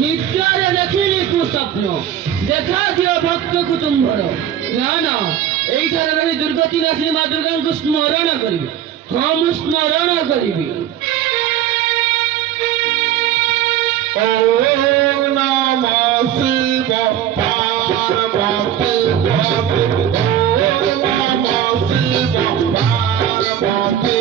नित्यारे देखिली तू स्वप्न देखा दियो भक्त कुटुंबर ना ना एठारे रही दुर्गति नाशिनी माँ दुर्गा को स्मरण करी हम स्मरण करी ओम नमः शिवाय पार्वती ओम नमः शिवाय पार्वती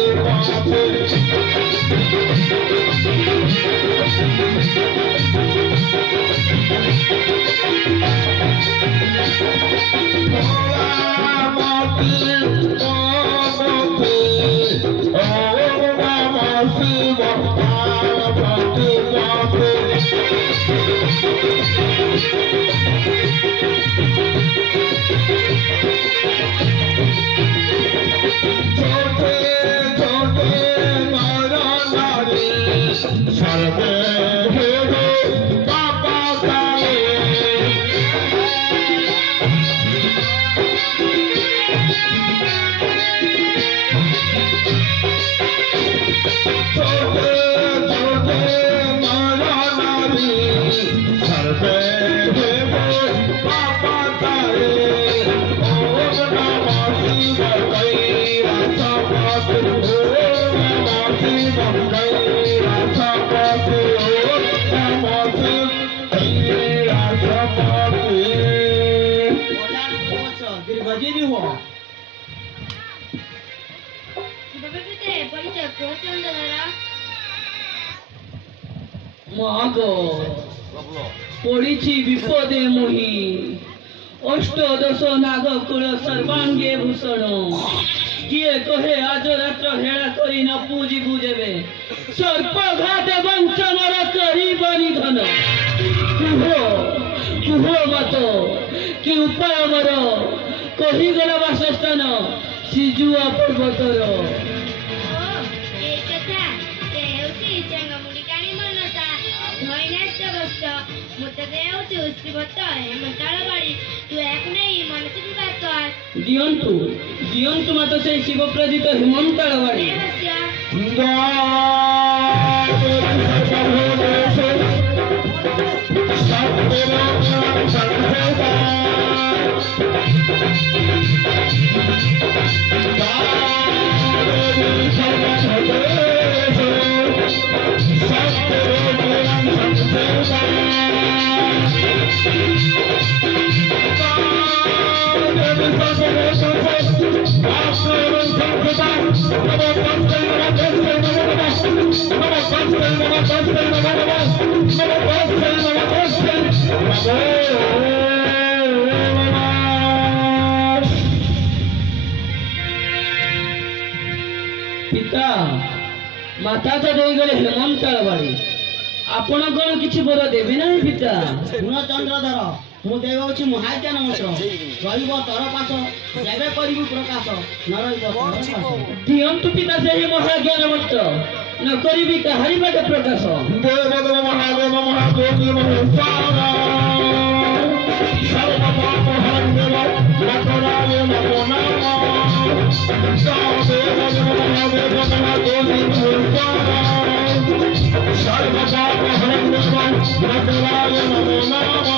पड़ीछि विपदे मुहि अष्टदश नागकुल सर्वांगे भूषण किए कहे आज रात्र हेड़ा करी न पूजी पूजेबे सर्पघात वंचनर करी बनिधन କୁହ ମତ କି ଉପାୟ ମୋର କହିଗଲା ବାସସ୍ଥାନ ସିଜୁଆ ପର୍ବତର। এই কথা ସେ ହେଉଛି ଚେଙ୍ଗମୁଣ୍ଡିକାଣୀ ମନତା ଧୈନ୍ୟାସ୍ୟବସ୍ତ ମୋତେ ହେଉଛି ଶ୍ରୀମତ ହେମନ୍ତାଳ ବାଡ଼ି ତୁ ଏହାକୁ ନେଇ ମାନସିକ ବିବାଦ କର। ଦିଅନ୍ତୁ ଦିଅନ୍ତୁ ମତେ ସେଇ ଶିବପ୍ରଜିତ ହେମନ୍ତାଳ ବାଡ଼ି। ପିତା ମାତା ତ ଦେଇଗଲେ ହେମନ୍ତାଳ ବାଡ଼ି, ଆପଣ କଣ କିଛି ବର ଦେବେ ନାହିଁ ପିତା? ଶୁଣ ଚନ୍ଦ୍ରଧର, ମୁଁ ଦେଉଛି ମହାଜ୍ଞାନ ମନ୍ତ୍ର, ରହିବ ତର ପାଶ, ଯେବେ କରିବୁ ପ୍ରକାଶ, ନ ରହିବ ତର ପାଶ। ଦିଅନ୍ତୁ ପିତା ସେହି ମହାଜ୍ଞାନ ମନ୍ତ୍ର, ନ କରିବି କାହାରି ବାଟ ପ୍ରକାଶ। ଦେବଦେବ ମହାଦେବ ମହାଦେବୀ ମହେଶ୍ୱର ସର୍ବପାପ ହରିଦେବ ମକରାୟ ନମୋ ନମଃ। ଦେବଦେବ ମହାଦେବ ମହାଦେବୀ ମହେଶ୍ୱର ସର୍ବପାପ ହରିଦେବ ମକରାୟ ନମୋ ନମଃ।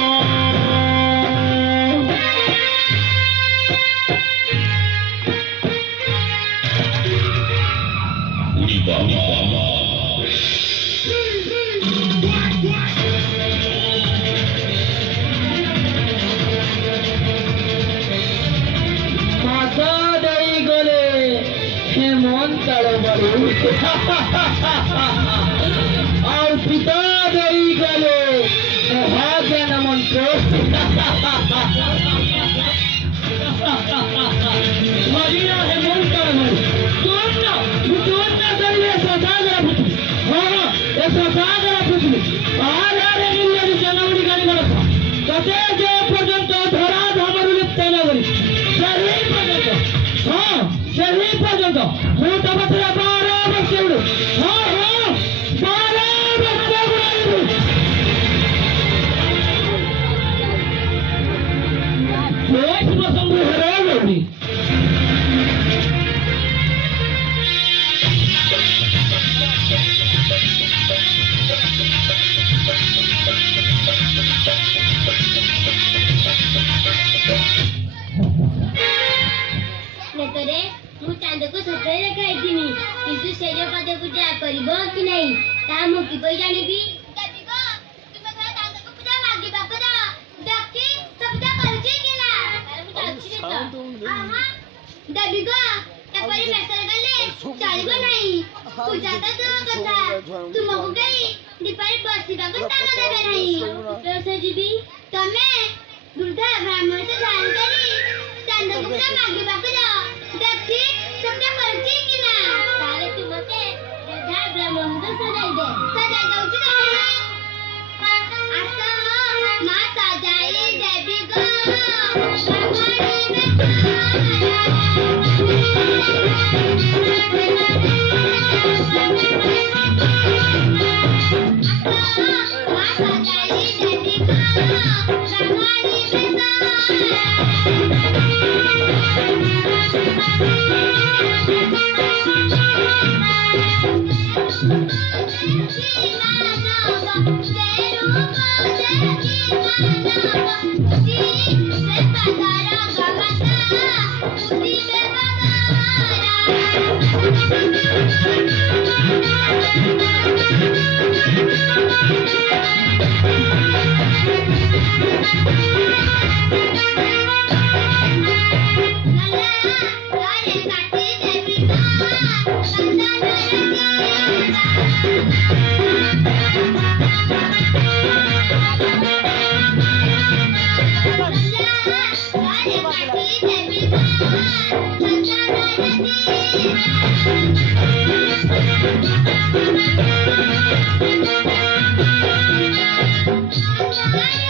ମାତା ଦେଇଗଲେ ହେମନ୍ତାଳ ବାଡ଼ି ଆଉ ପିତା ଦେଇଗଲେ ମହାଜ୍ଞାନ ମନ୍ତ୍ର। ଧରିଲା ହେମନ୍ତାଳ ବାଡ଼ି ତୁର୍ଣ୍ଣ କରିବେ ସଦାଗର ପୃଥିବୀ। ହଁ ଏ ସଦାଗର ପୃଥିବୀ ଆରେ ନିର୍ଲଜ ଚେଙ୍ଗମୁଣ୍ଡିକାଣୀ ମନସ ତତେ ଯେ ପର୍ଯ୍ୟନ୍ତ ଧରା ଧାମରୁ ଲିପ୍ତ ନ କରି ସେହି ପର୍ଯ୍ୟନ୍ତ, ହଁ ସେହି ପର୍ଯ୍ୟନ୍ତ ମୁଁ ତମ ଥିଲା 12 ବର୍ଷ ଉଡ଼ୁ। ହଁ ହଁ 12 ବର୍ଷ ଉଡ଼ାଇବୁ। ସେଇଠି ବସନ୍ତୁ ହେରାଉନି। ନେତରେ ମୁଁ ଚାନ୍ଦକୁ ସତରେ ଦେଖାଇଥିନି, କିନ୍ତୁ ସେ ଯୋଉ ପଦ ପୂଜା କରିବ କି ନାହିଁ ତାହା ମୁଁ କିପରି ଜାଣିବି? ଦେବିକ ଏପରି ବେସର କଲେ ଚଳିବ ନାହିଁ। ପୂଜା ତ ଦୂର କଥା, ତୁମକୁ କେହି ଦୀପରେ ବସିବାକୁ ସ୍ଥାନ ଦେବେ ନାହିଁ। ରୋଷ ଯିବି ତମେ ବୃଦ୍ଧା ବ୍ରାହ୍ମଣ ଧାରଣ କରି ଚାନ୍ଦକୁ ପୂଜା ମାଗିବାକୁ ଯାଅ, ଦେଖି ସତ୍ୟ କରୁଛି କି ନା। ତାହେଲେ ତୁ ମତେ ବୃଦ୍ଧା ବ୍ରାହ୍ମଣଙ୍କୁ ସଜାଇ ଦେ। ସଜାଇ ଦଉଛି ତାହେଲେ। ଆସ ମା ସଜାଇ ଦେବି ଗୋ हरी